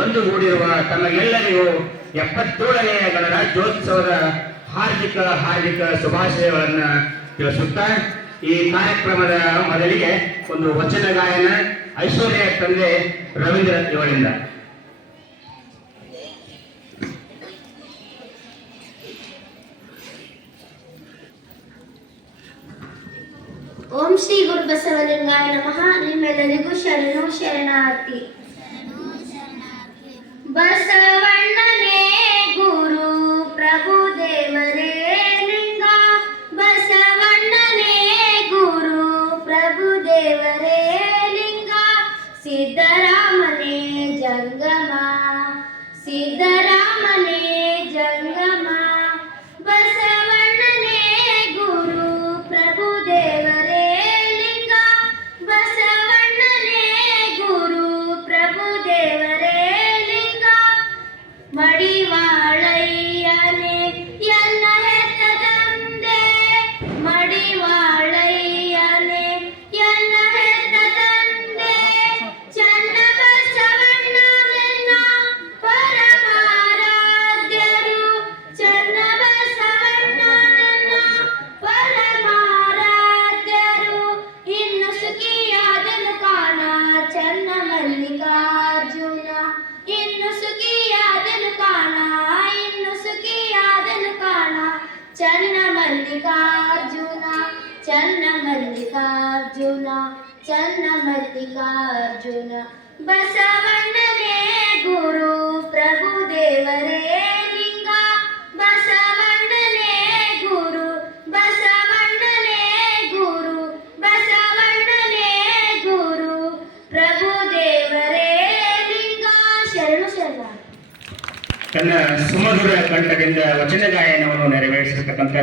ಒಂದುಗೂಡಿರುವ ತಮಗೆಲ್ಲರಿಗೂ 77ನೆಯ ಗಣರಾಜ್ಯೋತ್ಸವದ ಹಾರ್ದಿಕ ಹಾರ್ದಿಕ ಶುಭಾಶಯಗಳನ್ನು ತಿಳಿಸುತ್ತಾ ಈ ಕಾರ್ಯಕ್ರಮದ ಮೊದಲಿಗೆ ಒಂದು ವಚನ ಗಾಯನ ಐಶ್ವರ್ಯ ತಂದೆ ರವೀಂದ್ರ ಇವರಿಂದ. ಓಂ ಶ್ರೀ ಗುರು ಬಸವಲಿಂಗಾಯ ನಮಃ. ನಿಮ್ಮೆಲ್ಲರಿಗೂ ಶರಣು ಶರಣಾರ್ಥಿ. ಬಸವಣ್ಣನೇ ಗುರು ಪ್ರಭು ದೇವರೇ ಲಿಂಗ, ಬಸವಣ್ಣನೇ ಗುರು ಪ್ರಭು ದೇವರೇ ಲಿಂಗ, ಸಿದ್ದರಾಮನೇ ಜಂಗಮ, ಸಿದ್ದರಾಮನೇ ಜಂಗಮ, ಬಸವಣ್ಣನೇ ಗುರು ಪ್ರಭು ದೇವರೇ ಲಿಂಗ, ಬಸವಣ್ಣನೇ ಗುರು ಪ್ರಭು ದೇವರೇ ಲಿಂಗ, ಮಡಿವಾಳಯ್ಯನೇ ಎಲ್ಲ ಹೆತ್ತ ತಂದೆ, ಮಡಿವಾಳಯ್ಯನೇ ಎಲ್ಲ ಹೆತ್ತ ತಂದೆ, ಚನ್ನ ಬಸವಣ್ಣನೆನ್ನ ಪರಮಾರಾಧ್ಯರು, ಚನ್ನ ಬಸವಣ್ಣನೆನ್ನ ಪರಮಾರಾಧ್ಯರು, ಇನ್ನು ಸುಖಿಯಾದನು ಕಾಣ ಚನ್ನ ಮಲ್ಲಿಕಾರ್ಜುನ, ಇನ್ನು ಸುಖಿಯಾದನು ಕಾಣ, ಇನ್ನು ಸುಖಿಯಾದನು ಕಾಣ ಚನ್ನ ಮಲ್ಲಿಕಾರ್ಜುನ, ಚನ್ನ ಮಲ್ಲಿಕಾರ್ಜುನ, ಚನ್ನ ಮಲ್ಲಿಕಾರ್ಜುನ, ಬಸವಣ್ಣನೇ ಗುರು ಪ್ರಭು ದೇವರೇ ಲಿಂಗ, ಬಸವಣ್ಣನೇ ಗುರು, ಬಸವಣ್ಣನೇ ಗುರು, ಬಸವಣ್ಣನೇ ಗುರು ಪ್ರಭು ದೇವರೇ ಲಿಂಗ. ಶರಣು ಶರಣ. ತನ್ನ ಸುಮಧುರ ಕಂಠದಿಂದ ವಚನ ಗಾಯನವನ್ನು ನೆರವೇರಿಸಿರ್ತಕ್ಕಂಥ